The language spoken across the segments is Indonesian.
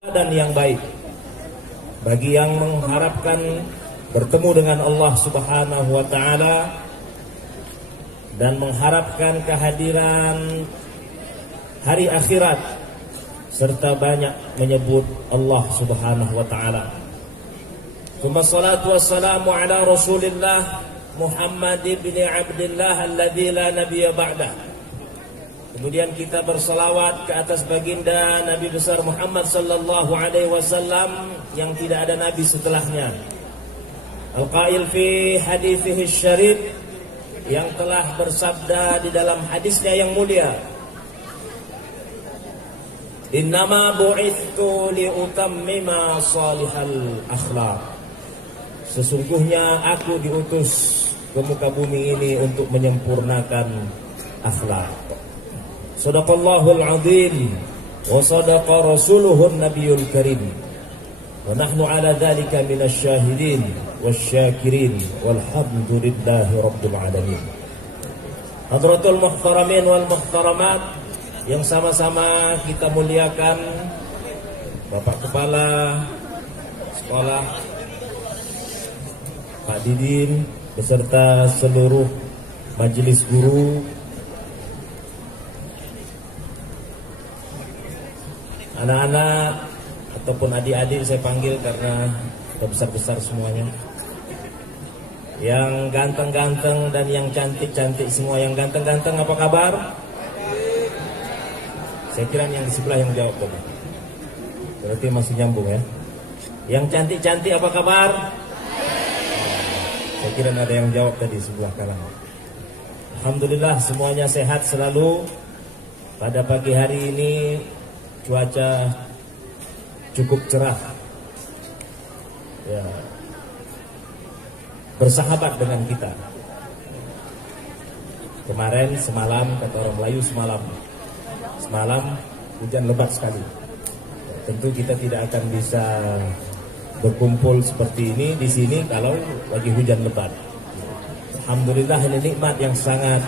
dan yang baik bagi yang mengharapkan bertemu dengan Allah Subhanahu wa taala dan mengharapkan kehadiran hari akhirat serta banyak menyebut Allah Subhanahu wa taala. Tsumma salatu wassalamu ala Rasulillah Muhammad ibn Abdullah alladzi la nabiyya ba'da. Kemudian kita berselawat ke atas baginda Nabi besar Muhammad sallallahu alaihi wasallam yang tidak ada nabi setelahnya. Al-qail fi hadithihi syarif, yang telah bersabda di dalam hadisnya yang mulia, Innama bu'ithtu liutammima salihal akhlaq. Sesungguhnya aku diutus ke muka bumi ini untuk menyempurnakan akhlak. Sadaqallahul azim wa sadaqa rasuluhun nabiyul karim wa nahnu ala dhalika minasy syahidin wasyakirin walhamdulillahi rabbil alamin. Hadratul muhtaramin wal muhtaramat yang sama-sama kita muliakan, Bapak Kepala Sekolah Pak Didin beserta seluruh majelis guru, anak-anak ataupun adik-adik saya panggil karena sudah besar-besar semuanya, yang ganteng-ganteng dan yang cantik-cantik semua. Yang ganteng-ganteng apa kabar? Saya kira yang di sebelah yang jawab tadi. Berarti masih nyambung ya. Yang cantik-cantik apa kabar? Saya kira ada yang jawab tadi sebelah kanan. Alhamdulillah semuanya sehat selalu. Pada pagi hari ini cuaca cukup cerah, ya, bersahabat dengan kita. Kemarin semalam, kata orang Melayu semalam hujan lebat sekali. Tentu kita tidak akan bisa berkumpul seperti ini di sini kalau lagi hujan lebat. Alhamdulillah, ini nikmat yang sangat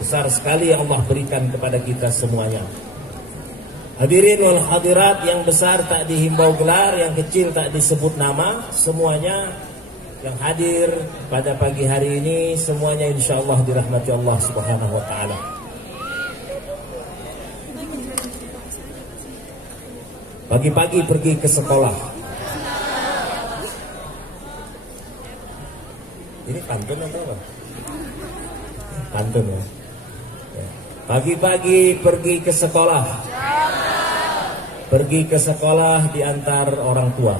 besar sekali yang Allah berikan kepada kita semuanya. Hadirin wal hadirat yang besar tak dihimbau gelar, yang kecil tak disebut nama, semuanya yang hadir pada pagi hari ini semuanya insyaallah dirahmati Allah Subhanahu wa taala. Pagi-pagi pergi ke sekolah. Ini pantun atau apa? Pantun ya. Pagi-pagi pergi ke sekolah. Pergi ke sekolah diantar orang tua.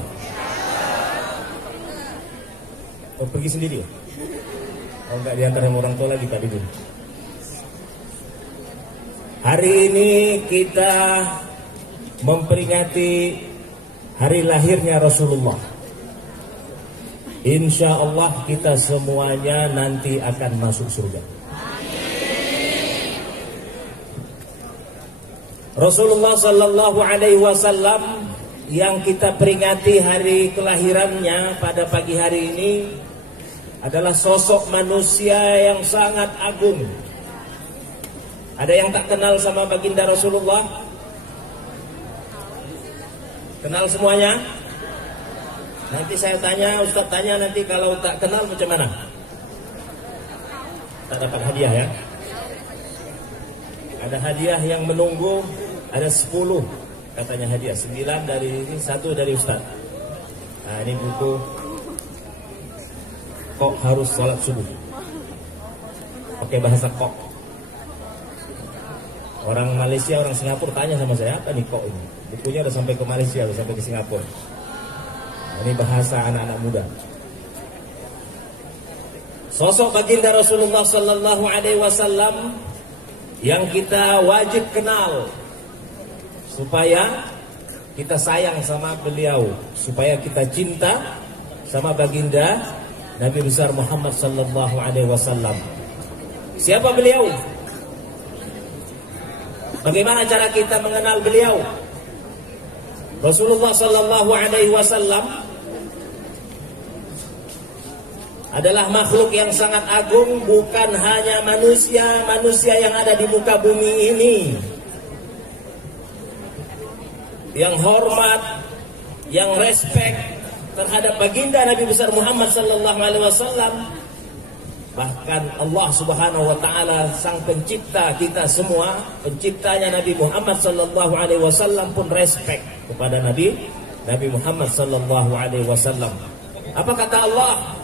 Oh, pergi sendiri ya? Oh, enggak diantar sama orang tua lagi tadi dulu. Hari ini kita memperingati hari lahirnya Rasulullah. Insya Allah kita semuanya nanti akan masuk surga. Rasulullah sallallahu alaihi wasallam yang kita peringati hari kelahirannya pada pagi hari ini adalah sosok manusia yang sangat agung. Ada yang tak kenal sama baginda Rasulullah? Kenal semuanya? Nanti saya tanya, Ustaz tanya nanti kalau tak kenal macam mana? Tak dapat hadiah ya? Ada hadiah yang menunggu, ada 10 katanya hadiah, 9 dari ini, 1 dari Ustaz. Nah ini buku Kok Harus Sholat Subuh, pakai bahasa kok. Orang Malaysia, orang Singapura tanya sama saya, apa nih kok ini? Bukunya udah sampai ke Malaysia, udah sampai ke Singapura. Nah, ini bahasa anak-anak muda. Sosok baginda Rasulullah sallallahu alaihi wasallam yang kita wajib kenal supaya kita sayang sama beliau, supaya kita cinta sama baginda Nabi besar Muhammad sallallahu alaihi wasallam. Siapa beliau? Bagaimana cara kita mengenal beliau? Rasulullah sallallahu alaihi wasallam adalah makhluk yang sangat agung, bukan hanya manusia yang ada di muka bumi ini. yang hormat, yang respect terhadap baginda Nabi besar Muhammad sallallahu alaihi wasallam. Bahkan Allah Subhanahu wa taala sang pencipta kita semua, penciptanya Nabi Muhammad sallallahu alaihi wasallam pun respect kepada Nabi Muhammad sallallahu alaihi wasallam. Apa kata Allah?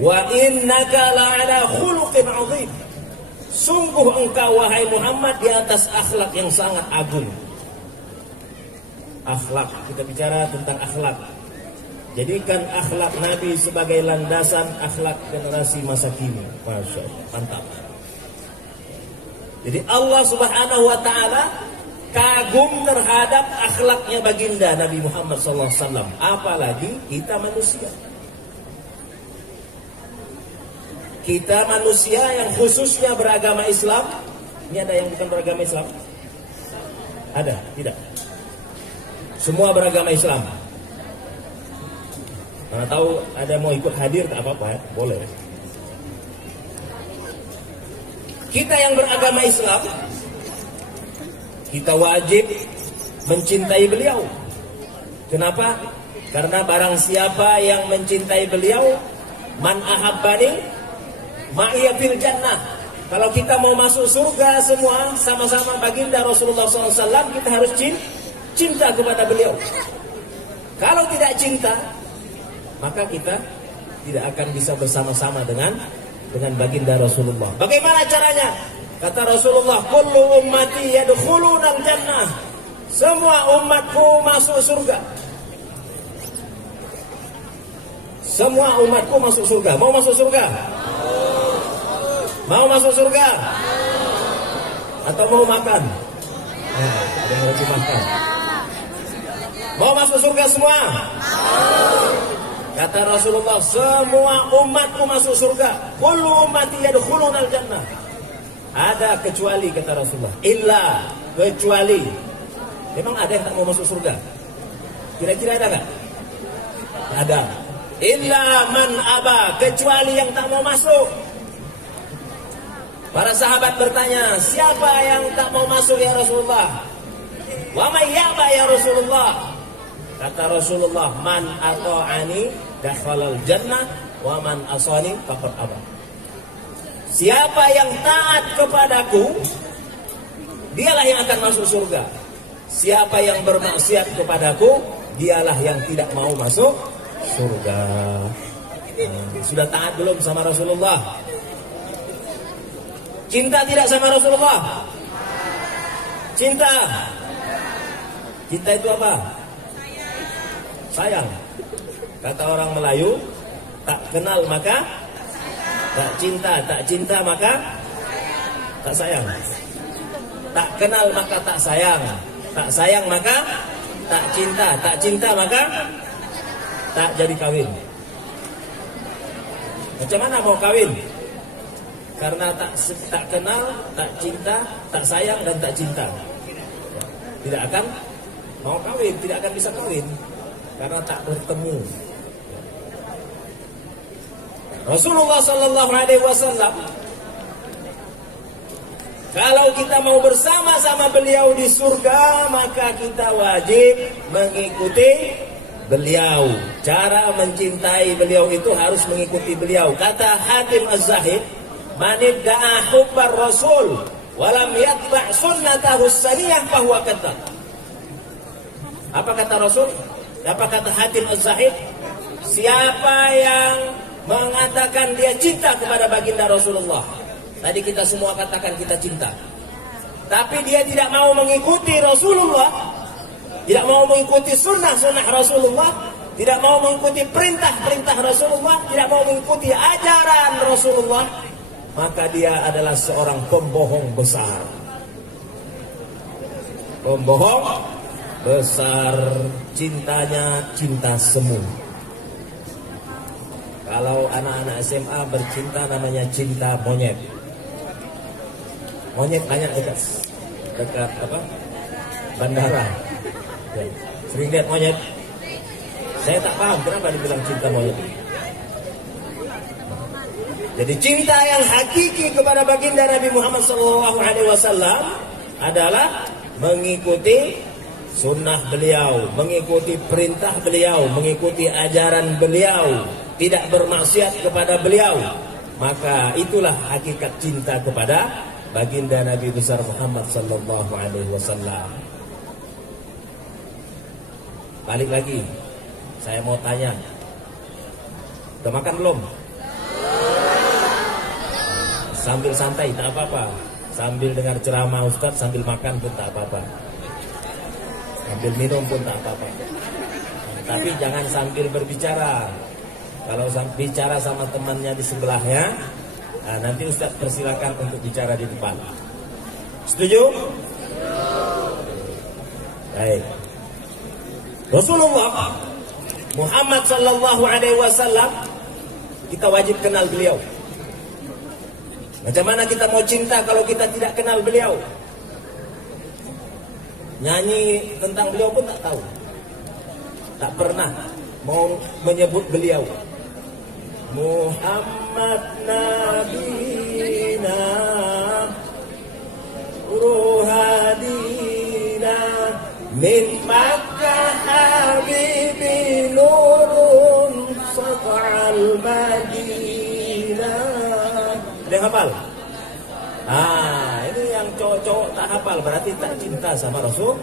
Wa innaka la'ala khuluqin 'adzim. Sungguh engkau wahai Muhammad di atas akhlak yang sangat agung. Akhlak, kita bicara tentang akhlak. Jadikan akhlak Nabi sebagai landasan akhlak generasi masa kini. Masya Allah, mantap. Jadi Allah Subhanahu wa ta'ala kagum terhadap akhlaknya baginda Nabi Muhammad SAW. Apalagi kita manusia. Kita manusia yang khususnya beragama Islam. Ini ada yang bukan beragama Islam? Ada? Tidak? Semua beragama Islam. Mana tahu ada mau ikut hadir tak apa-apa ya, boleh. Kita yang beragama Islam, kita wajib mencintai beliau. Kenapa? Karena barang siapa yang mencintai beliau, man ahabbani ma'iya fil jannah. Kalau kita mau masuk surga semua sama-sama baginda Rasulullah SAW, kita harus cinta kepada beliau. Kalau tidak cinta, maka kita tidak akan bisa bersama-sama dengan baginda Rasulullah. Bagaimana caranya? Kata Rasulullah, kullu ummati yadkhulunal jannah. Semua umatku masuk surga. Semua umatku masuk surga. Mau masuk surga? Mau masuk surga? Atau mau makan? Ada yang lagi makan. Mau masuk surga semua? Kata Rasulullah, semua umatku masuk surga. Kullu ummati yadkhulunal jannah. Ada kecuali, kata Rasulullah. Illa, kecuali. Memang ada yang tak mau masuk surga? Kira-kira ada nggak? Ada. Illa man aba, kecuali yang tak mau masuk. Para sahabat bertanya, siapa yang tak mau masuk ya Rasulullah? Wa may yaba ya Rasulullah? Kata Rasulullah, man ata'ani dakhalal jannah wa man asani faqad aba. Siapa yang taat kepadaku, dialah yang akan masuk surga. Siapa yang bermaksiat kepadaku, dialah yang tidak mau masuk surga. Sudah taat belum sama Rasulullah? Cinta tidak sama Rasulullah? Cinta. Cinta itu apa? Sayang. Kata orang Melayu, tak kenal maka tak cinta, tak cinta maka tak sayang. Tak kenal maka tak sayang, tak sayang maka tak cinta, tak cinta maka tak jadi kawin. Macam mana mau kawin? Karena tak kenal, tak cinta, tak sayang dan tak cinta. Tidak akan mau kawin, tidak akan bisa kawin. Karena tak bertemu. Rasulullah Sallallahu Alaihi Wasallam, kalau kita mau bersama-sama beliau di surga, maka kita wajib mengikuti beliau. Cara mencintai beliau itu harus mengikuti beliau. Kata Hatim Az-Zahid, man idda'a hubbar Rasul walam yatba' sunnatahu saniyah fahuwa kadzdzab. Apa kata Rasul? Apa kata Hatim Az-Zahid? Siapa yang mengatakan dia cinta kepada baginda Rasulullah, tadi kita semua katakan kita cinta, tapi dia tidak mau mengikuti Rasulullah, tidak mau mengikuti sunnah-sunnah Rasulullah, tidak mau mengikuti perintah-perintah Rasulullah, tidak mau mengikuti ajaran Rasulullah, maka dia adalah seorang pembohong besar. Pembohong besar. Cintanya cinta semu. Kalau anak-anak SMA bercinta namanya cinta monyet. Monyet banyak dekat apa? Bandara. Ya. Sering lihat monyet. Saya tak paham kenapa dibilang cinta monyet. Jadi cinta yang hakiki kepada baginda Nabi Muhammad SAW adalah mengikuti sunnah beliau, mengikuti perintah beliau, mengikuti ajaran beliau, tidak bermaksiat kepada beliau, maka itulah hakikat cinta kepada baginda Nabi besar Muhammad sallallahu alaihi wasallam. Balik lagi, saya mau tanya, udah makan belum? Sambil santai tak apa-apa, sambil dengar ceramah Ustadz sambil makan pun tak apa-apa, sambil minum pun tak apa-apa. Tapi jangan sambil berbicara. Kalau bicara sama temannya di sebelahnya, nanti Ustadz persilakan untuk bicara di depan. Setuju? Baik. Rasulullah Muhammad sallallahu alaihi wasallam, kita wajib kenal beliau. Macam mana kita mau cinta kalau kita tidak kenal beliau? Nyanyi tentang beliau pun tak tahu, tak pernah mau menyebut beliau. Muhammad Nabina Ruhadina min Makkah Habibi Nurun Sat'al Madinah. Ada yang hafal? Ini yang cowok-cowok tak hafal berarti tak cinta sama Rasulullah.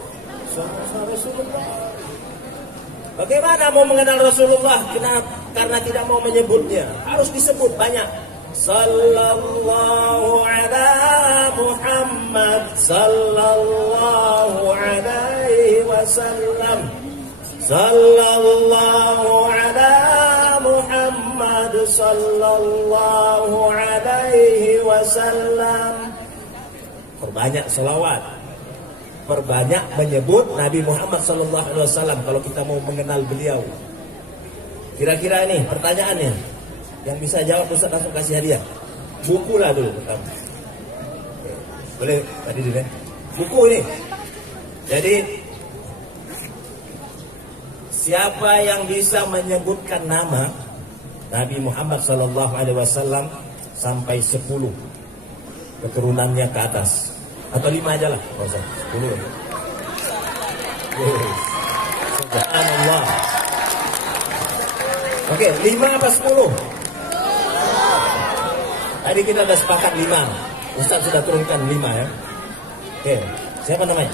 Bagaimana mau mengenal Rasulullah? Karena tidak mau menyebutnya. Harus disebut banyak. Sallallahu ala Muhammad sallallahu alaihi wasallam. Sallallahu ala Muhammad sallallahu alaihi wasallam. Perbanyak selawat, perbanyak menyebut Nabi Muhammad sallallahu alaihi wasallam kalau kita mau mengenal beliau. Kira-kira ini pertanyaannya, yang bisa jawab Ustaz langsung kasih hadiah. Buku lah dulu pertama. Boleh tadi dulu. Buku ini. Jadi siapa yang bisa menyebutkan nama Nabi Muhammad sallallahu alaihi wasallam sampai 10 keturunannya ke atas, atau 5 aja lah, nggak usah 10. Subhanallah. Oke, 5 apa 10? Tadi kita sudah sepakat 5. Ustaz sudah turunkan 5 ya. Oke, siapa namanya?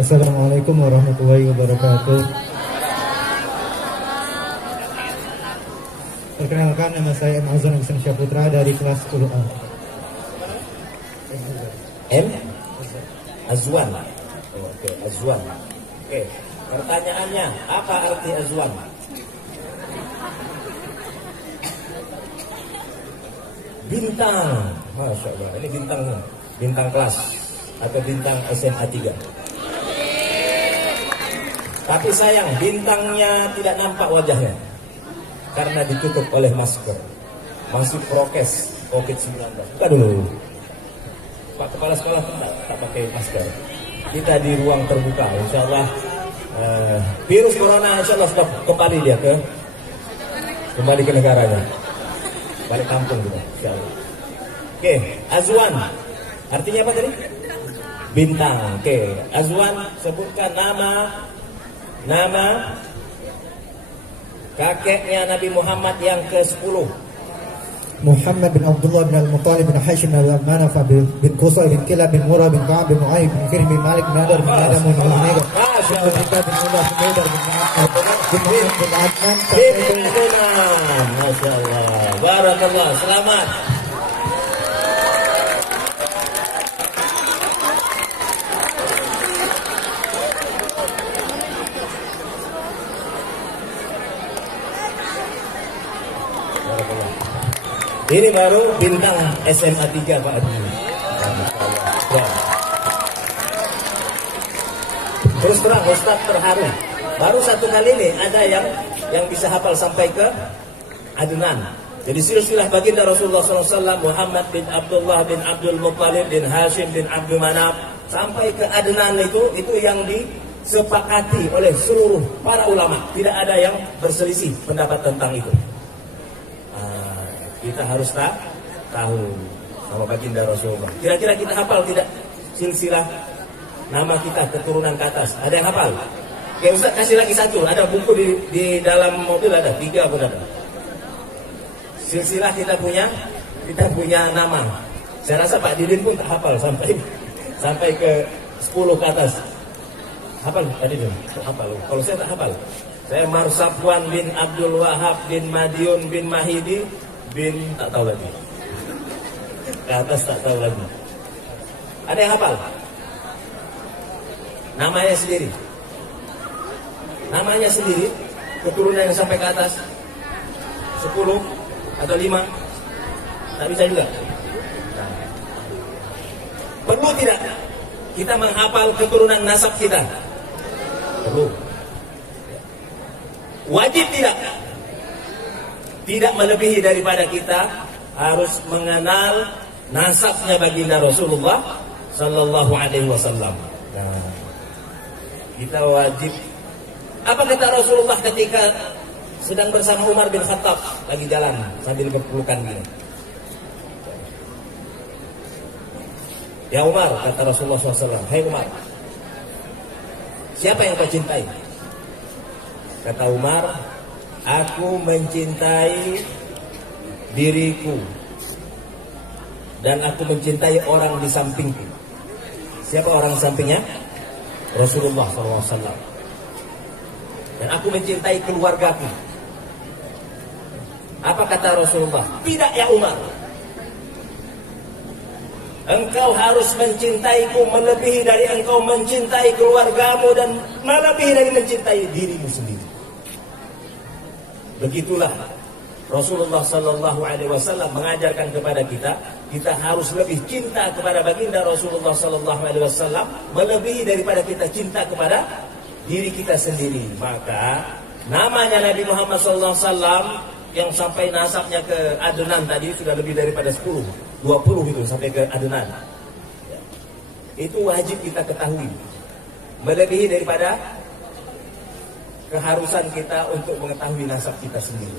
Assalamualaikum warahmatullahi wabarakatuh. Perkenalkan, nama saya M. Azwan Agustin Syaputra dari kelas 10A. M. Azwan. Oke, Azwan. Oke, pertanyaannya, apa arti Azwan? Bintang. Masya Allah, ini bintang kelas atau bintang SMA 3. Tapi sayang, bintangnya tidak nampak wajahnya karena ditutup oleh masker. Masih prokes COVID-19. Buka dulu. Pak Kepala Sekolah pun tak pakai masker. Kita di ruang terbuka, insya Allah virus corona insya Allah sudah kembali dia kembali ke negaranya, balik kampung kita, insya Allah. Oke, Azwan artinya apa tadi? Bintang. Oke, Azwan, sebutkan nama kakeknya Nabi Muhammad yang ke-10. Muhammad bin Abdullah bin Al-Muttalib bin Hashim bin Al-Manaf bin Qusay bin Kilab bin Murrah bin Ka'ab bin Mu'ayyib bin Kirm bin Malik bin Nadar bin Adam bin Al-Humayda bin Al-Humayda bin Mullah bin Haidar bin Adnan bin Adnan. Masya Allah, barakallah, selamat. Ini baru bintang SMA 3 Pak Adi. Terus terang Ustaz terharu. Baru satu kali ini ada yang bisa hafal sampai ke Adnan. Jadi silsilah baginda Rasulullah SAW, Muhammad bin Abdullah bin Abdul Muttalib bin Hashim bin Abdul Manaf sampai ke Adnan, itu yang disepakati oleh seluruh para ulama. Tidak ada yang berselisih pendapat tentang itu. Kita harus tahu sama baginda Rasulullah. Kira-kira kita hafal tidak silsilah nama kita keturunan ke atas. Ada yang hafal? Ya Ustaz kasih lagi satu. Ada buku di dalam mobil, ada 3 pun ada. Silsilah kita punya nama. Saya rasa Pak Didin pun tak hafal sampai ke 10 ke atas. Hafal tadi dong? Hafal. Kalau saya tak hafal. Saya Marsafwan bin Abdul Wahab bin Madiun bin Mahidi bin tak tahu lagi. Ke atas tak tahu lagi. Ada yang hafal? Namanya sendiri. Namanya sendiri, keturunan yang sampai ke atas 10 atau 5. Tak bisa juga. Nah. Perlu tidak kita menghafal keturunan nasab kita? Perlu. Wajib tidak? Tidak melebihi daripada kita harus mengenal nasabnya baginda Rasulullah Sallallahu Alaihi Wasallam. Nah, kita wajib. Apa kata Rasulullah ketika sedang bersama Umar bin Khattab lagi jalan sambil berpelukan gini? Ya Umar, kata Rasulullah SAW, hai Umar, siapa yang kau cintai? Kata Umar, aku mencintai diriku dan aku mencintai orang di sampingku. Siapa orang di sampingnya? Rasulullah SAW. Dan aku mencintai keluargaku. Apa kata Rasulullah? Tidak ya Umar, engkau harus mencintaiku melebihi dari engkau mencintai keluargamu dan melebihi dari mencintai dirimu sendiri. Begitulah Rasulullah Sallallahu Alaihi Wasallam mengajarkan kepada kita, kita harus lebih cinta kepada baginda Rasulullah Sallallahu Alaihi Wasallam melebihi daripada kita cinta kepada diri kita sendiri. Maka namanya Nabi Muhammad Sallallahu Alaihi Wasallam yang sampai nasabnya ke Adnan tadi sudah lebih daripada 10, 20 itu sampai ke Adnan. Itu wajib kita ketahui, melebihi daripada keharusan kita untuk mengetahui nasab kita sendiri.